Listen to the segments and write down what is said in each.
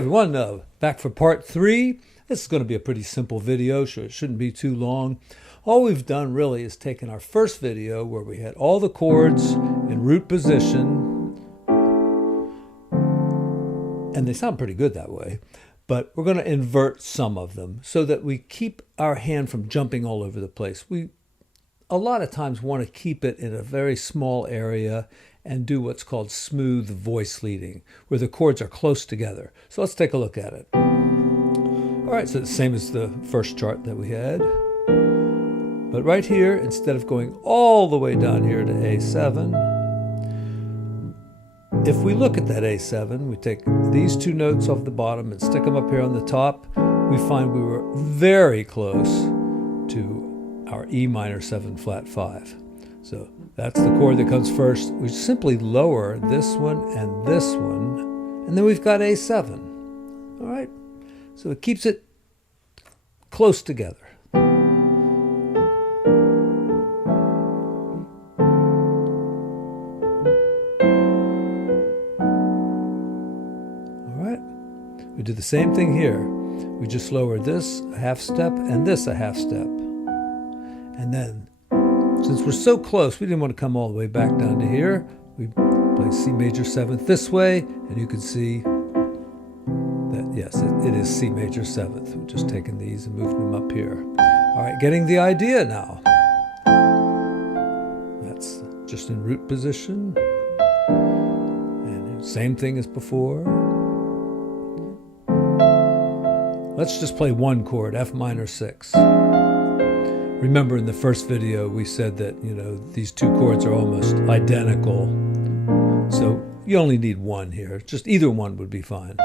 everyone, back for part 3. This is going to be a pretty simple video, so it shouldn't be too long. All we've done really is taken our first video where we had all the chords in root position, and they sound pretty good that way, but we're going to invert some of them so that we keep our hand from jumping all over the place. We a lot of times want to keep it in a very small area and do what's called smooth voice leading, where the chords are close together. So let's take a look at it. All right, so the same as the first chart that we had. But right here, instead of going all the way down here to A7, if we look at that A7, we take these two notes off the bottom and stick them up here on the top, we find we were very close to our E minor 7 flat 5. So that's the chord that comes first. We simply lower this one, and then we've got A7. All right, so it keeps it close together. All right, we do the same thing here. We just lower this a half step and this a half step. And then, since we're so close, we didn't want to come all the way back down to here. We play C major 7th this way, and you can see that, yes, it is C major 7th. We've just taken these and moved them up here. All right, getting the idea now. That's just in root position. And same thing as before. Let's just play one chord, F minor 6. Remember in the first video we said that, these two chords are almost identical. So you only need one here. Just either one would be fine.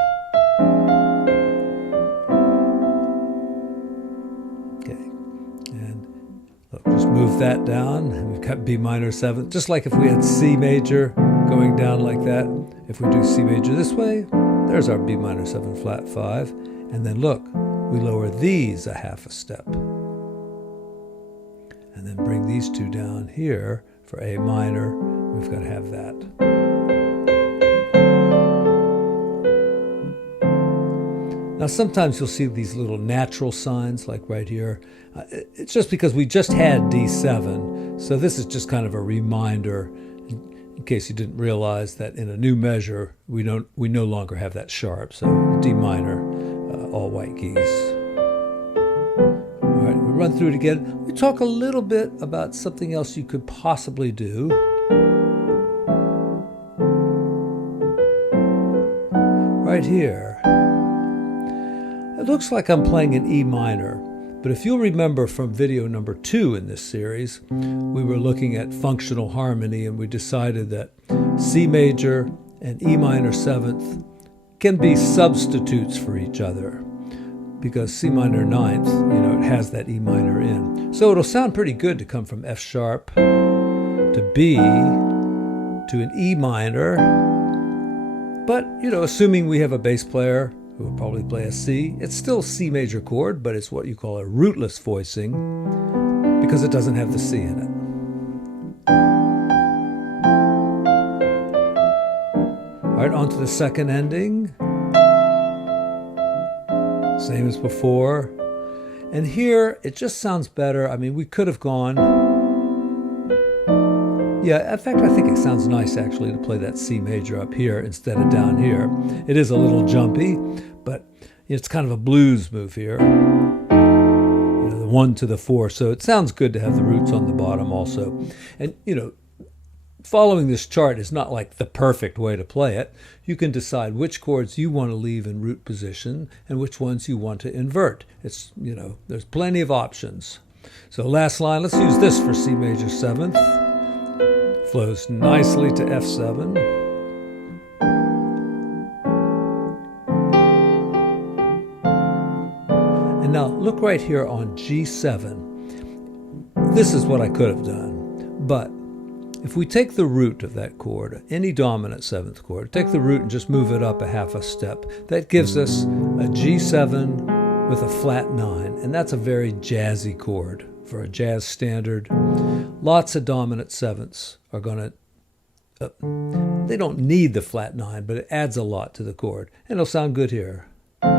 Okay. And look, just move that down. And we've got B minor 7. Just like if we had C major going down like that. If we do C major this way, there's our B minor 7 flat 5. And then look, we lower these a half a step. And then bring these two down here for A minor. We've got to have that. Now sometimes you'll see these little natural signs like right here. It's just because we just had D7. So this is just kind of a reminder in case you didn't realize that in a new measure we no longer have that sharp. So D minor, all white keys. Run through it again. We talk a little bit about something else you could possibly do. Right here. It looks like I'm playing an E minor, but if you'll remember from video number 2 in this series, we were looking at functional harmony and we decided that C major and E minor 7th can be substitutes for each other. Because C minor 9th, it has that E minor in. So it'll sound pretty good to come from F sharp to B to an E minor. But, assuming we have a bass player who will probably play a C, it's still a C major chord, but it's what you call a rootless voicing because it doesn't have the C in it. All right, on to the second ending. Same as before. And here, it just sounds better. I mean, we could have gone... Yeah, in fact, I think it sounds nice, actually, to play that C major up here instead of down here. It is a little jumpy, but it's kind of a blues move here. The 1 to the 4. So it sounds good to have the roots on the bottom also. And, following this chart is not like the perfect way to play it. You can decide which chords you want to leave in root position and which ones you want to invert. It's, there's plenty of options. So last line, let's use this for C major 7th. Flows nicely to F7. And now look right here on G7. This is what I could have done, but if we take the root of that chord, any dominant 7th chord, take the root and just move it up a half a step, that gives us a G7 with a flat 9, and that's a very jazzy chord for a jazz standard. Lots of dominant 7ths are going to they don't need the flat 9, but it adds a lot to the chord. And it'll sound good here. And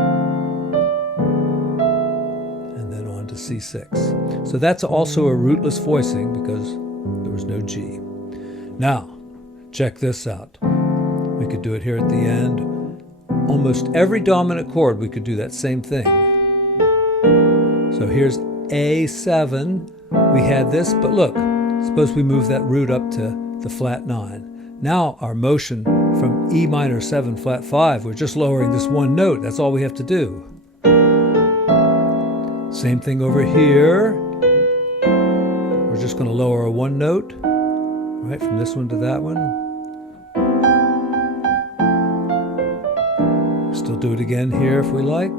then on to C6. So that's also a rootless voicing because there was no G. Now, check this out. We could do it here at the end. Almost every dominant chord, we could do that same thing. So here's A7. We had this, but look, suppose we move that root up to the flat 9. Now our motion from E minor 7 flat 5, we're just lowering this one note. That's all we have to do. Same thing over here. We're just going to lower a one note, right, from this one to that one. Still do it again here if we like.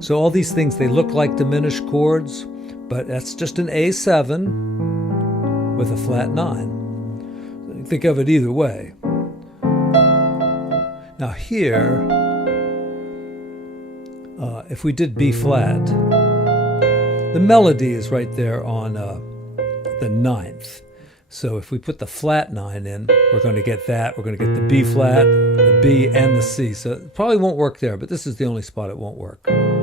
So all these things, they look like diminished chords, but that's just an A7 with a flat 9. Think of it either way. Now here, if we did B flat, the melody is right there on the 9th. So if we put the flat 9 in, we're going to get that. We're going to get the B flat, the B, and the C. So it probably won't work there, but this is the only spot it won't work. Okay.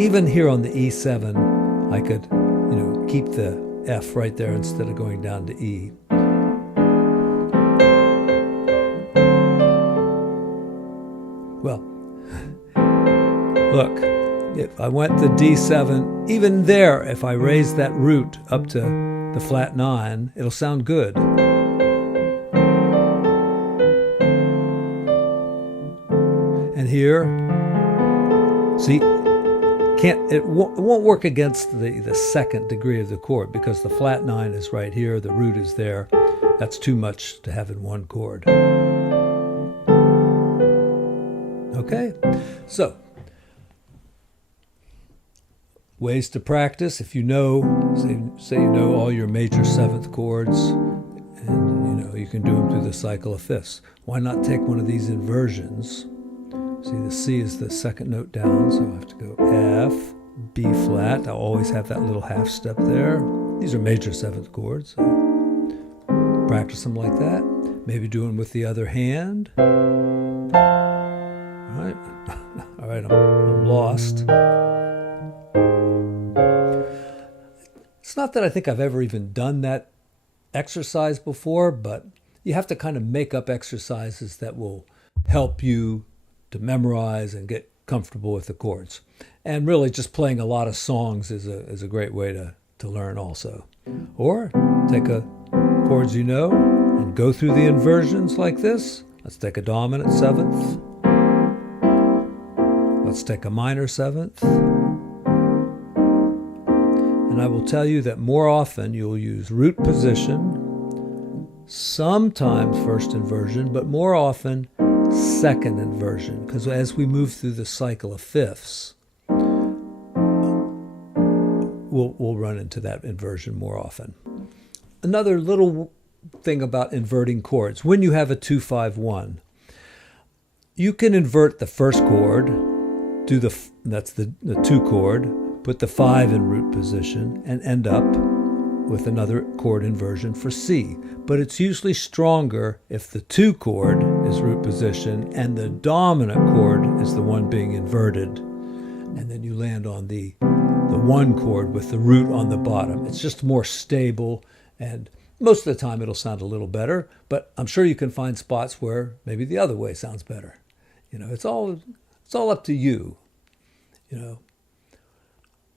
Even here on the E7, I could, keep the F right there instead of going down to E. Well, look, if I went to D7, even there, if I raise that root up to the flat 9, it'll sound good. And here, see, it won't work against the second degree of the chord because the flat 9 is right here, the root is there. That's too much to have in one chord. Okay, so ways to practice. If you know, say you know all your major 7th chords, and you can do them through the cycle of fifths. Why not take one of these inversions? See, the C is the second note down, so I have to go F, B flat. I'll always have that little half step there. These are major 7th chords, so practice them like that. Maybe do them with the other hand. All right, I'm lost. It's not that I think I've ever even done that exercise before, but you have to kind of make up exercises that will help you to memorize and get comfortable with the chords. And really just playing a lot of songs is a great way to learn also. Or take a chords you know and go through the inversions like this. Let's take a dominant 7th. Let's take a minor 7th. And I will tell you that more often you'll use root position, sometimes first inversion, but more often second inversion, because as we move through the cycle of fifths, we'll run into that inversion more often. Another little thing about inverting chords, when you have a 2-5-1, you can invert the first chord, that's the 2 chord, put the 5 in root position, and end up with another chord inversion for C. But it's usually stronger if the 2 chord is root position and the dominant chord is the one being inverted. And then you land on the 1 chord with the root on the bottom. It's just more stable, and most of the time it'll sound a little better, but I'm sure you can find spots where maybe the other way sounds better. It's all up to you.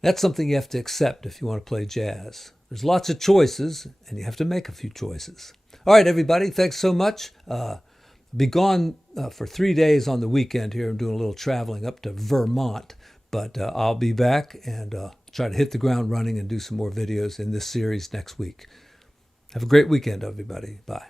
That's something you have to accept if you want to play jazz. There's lots of choices, and you have to make a few choices. All right, everybody, thanks so much. Be gone for 3 days on the weekend here. I'm doing a little traveling up to Vermont, but I'll be back and try to hit the ground running and do some more videos in this series next week. Have a great weekend, everybody. Bye.